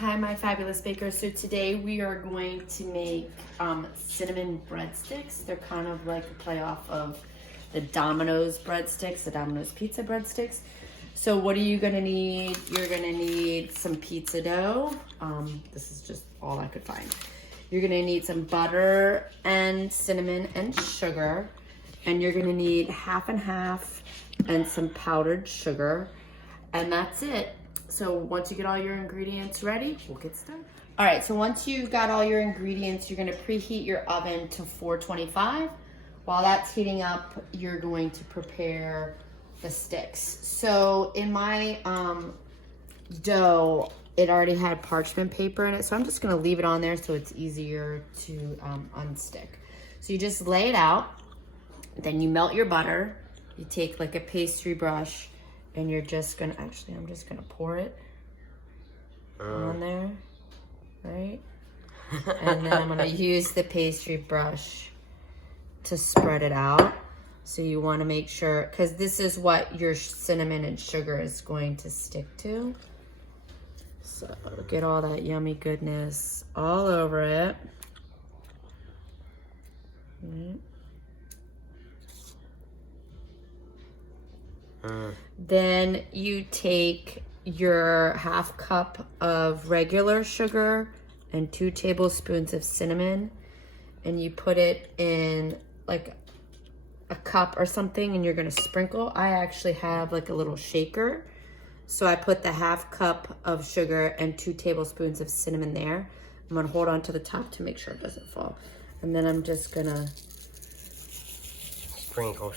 Hi, my fabulous bakers. So today we are going to make cinnamon breadsticks. They're kind of like a play off of the Domino's breadsticks, the Domino's pizza breadsticks. So what are you gonna need? You're gonna need some pizza dough. This is just all I could find. You're gonna need some butter and cinnamon and sugar. And you're gonna need half and half and some powdered sugar. And that's it. So once you get all your ingredients ready, we'll get started. All right, so once you've got all your ingredients, you're gonna preheat your oven to 425. While that's heating up, you're going to prepare the sticks. So in my dough, it already had parchment paper in it, so I'm just gonna leave it on there so it's easier to unstick. So you just lay it out, then you melt your butter, you take like a pastry brush, and you're just gonna, actually, I'm just gonna pour it on there, right? And then I'm gonna use the pastry brush to spread it out. So you wanna make sure, cause this is what your cinnamon and sugar is going to stick to. So get all that yummy goodness all over it. Then you take your half cup of regular sugar and 2 tablespoons of cinnamon, and you put it in like a cup or something, and you're gonna sprinkle. I actually have like a little shaker, so I put the half cup of sugar and 2 tablespoons of cinnamon there. I'm gonna hold on to the top to make sure it doesn't fall, and then I'm just gonna sprinkle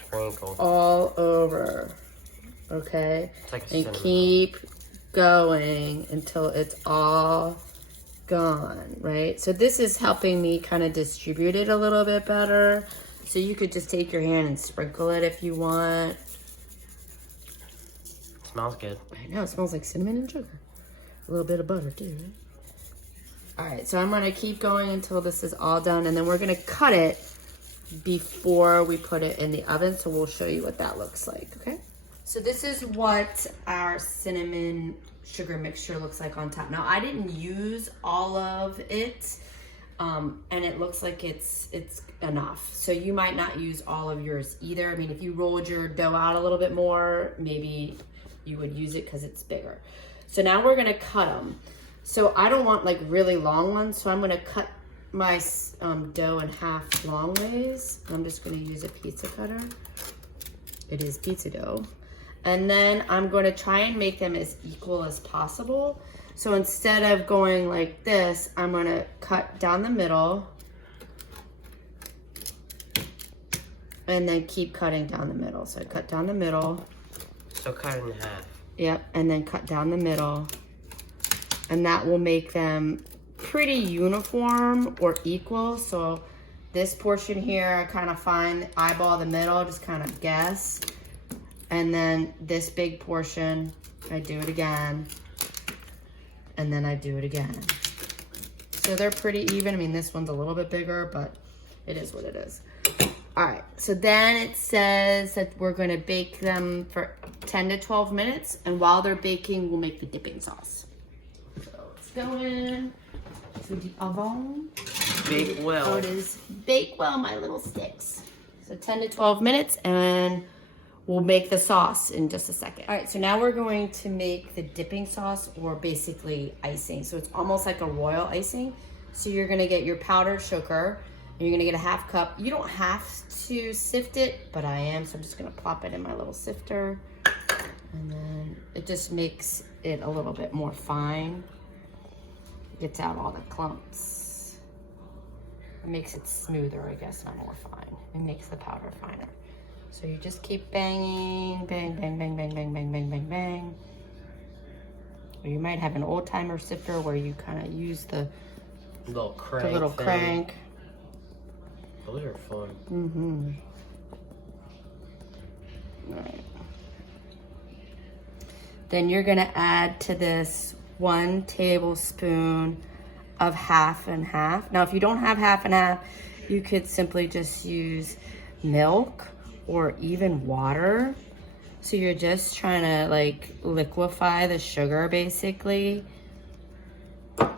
all over. Okay, like and keep going until it's all gone, right? So this is helping me kind of distribute it a little bit better. So you could just take your hand and sprinkle it if you want. Smells good. I know, it smells like cinnamon and sugar. A little bit of butter too, right? All right, so I'm gonna keep going until this is all done, and then we're gonna cut it before we put it in the oven, so we'll show you what that looks like, okay? So this is what our cinnamon sugar mixture looks like on top. Now I didn't use all of it, and it looks like it's enough. So you might not use all of yours either. I mean, if you rolled your dough out a little bit more, maybe you would use it because it's bigger. So now we're gonna cut them. So I don't want like really long ones, so I'm gonna cut my dough in half long ways. I'm just gonna use a pizza cutter. It is pizza dough. And then I'm going to try and make them as equal as possible. So instead of going like this, I'm going to cut down the middle and then keep cutting down the middle. So I cut down the middle. So cut it in half. Yep, and then cut down the middle. And that will make them pretty uniform or equal. So this portion here, I kind of eyeball the middle, just kind of guess. And then this big portion, I do it again. And then I do it again. So they're pretty even. I mean, this one's a little bit bigger, but it is what it is. All right, so then it says that we're gonna bake them for 10 to 12 minutes. And while they're baking, we'll make the dipping sauce. So let's go in to the oven. Bake well. Oh, it is bake well, my little sticks. So 10 to 12 minutes, and we'll make the sauce in just a second. All right, so now we're going to make the dipping sauce, or basically icing. So it's almost like a royal icing. So you're gonna get your powdered sugar, and you're gonna get a half cup. You don't have to sift it, but I am, so I'm just gonna plop it in my little sifter. And then it just makes it a little bit more fine. Gets out all the clumps. It makes it smoother, I guess, not more fine. It makes the powder finer. So you just keep banging, bang, bang, bang, bang, bang, bang, bang, bang, bang. Or you might have an old timer sifter where you kind of use the little crank. Crank. Those are fun. Mm-hmm. All right. Then you're gonna add to this 1 tablespoon of half and half. Now, if you don't have half and half, you could simply just use milk or even water. So you're just trying to like liquefy the sugar basically.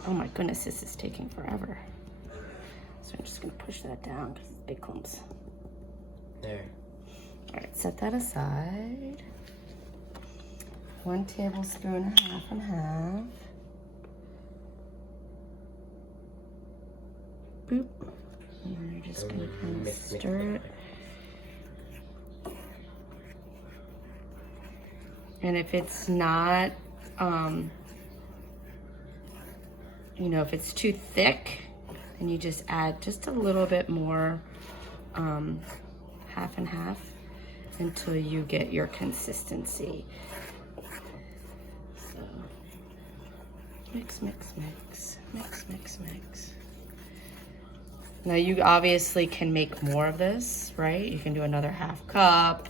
Oh my goodness, this is taking forever. So I'm just gonna push that down because it's big clumps. There. All right, set that aside. 1 tablespoon, half and half. Boop. And you're just gonna kind of stir it. And if it's not, you know, if it's too thick, then you just add just a little bit more, half and half, until you get your consistency. So, mix, mix, mix, mix, mix, mix. Now you obviously can make more of this, right? You can do another half cup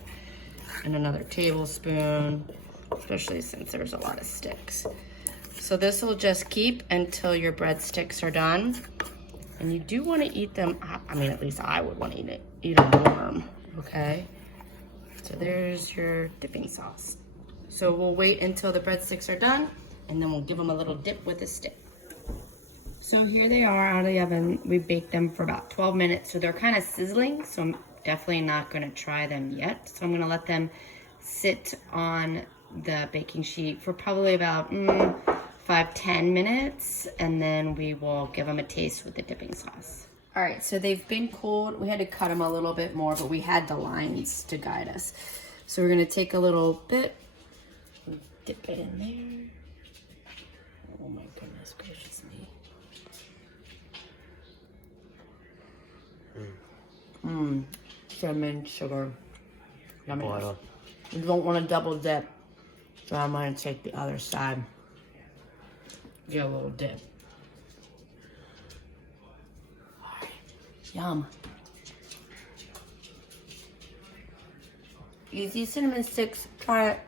and another tablespoon, especially since there's a lot of sticks. So this will just keep until your breadsticks are done. And you do want to eat them, I mean, at least I would want to eat them warm, okay? So there's your dipping sauce. So we'll wait until the breadsticks are done, and then we'll give them a little dip with a stick. So here they are out of the oven. We baked them for about 12 minutes. So they're kind of sizzling, so I'm definitely not gonna try them yet. So I'm gonna let them sit on the baking sheet for probably about 5-10 minutes, and then we will give them a taste with the dipping sauce. All right, so they've been cooled. We had to cut them a little bit more, but we had the lines to guide us. So we're gonna take a little bit, dip it in there. Oh my goodness gracious me. Cinnamon, sugar, yummy. Butter. You don't want to double dip, so I'm gonna take the other side. Get a little dip. Yum. Easy cinnamon sticks, try it.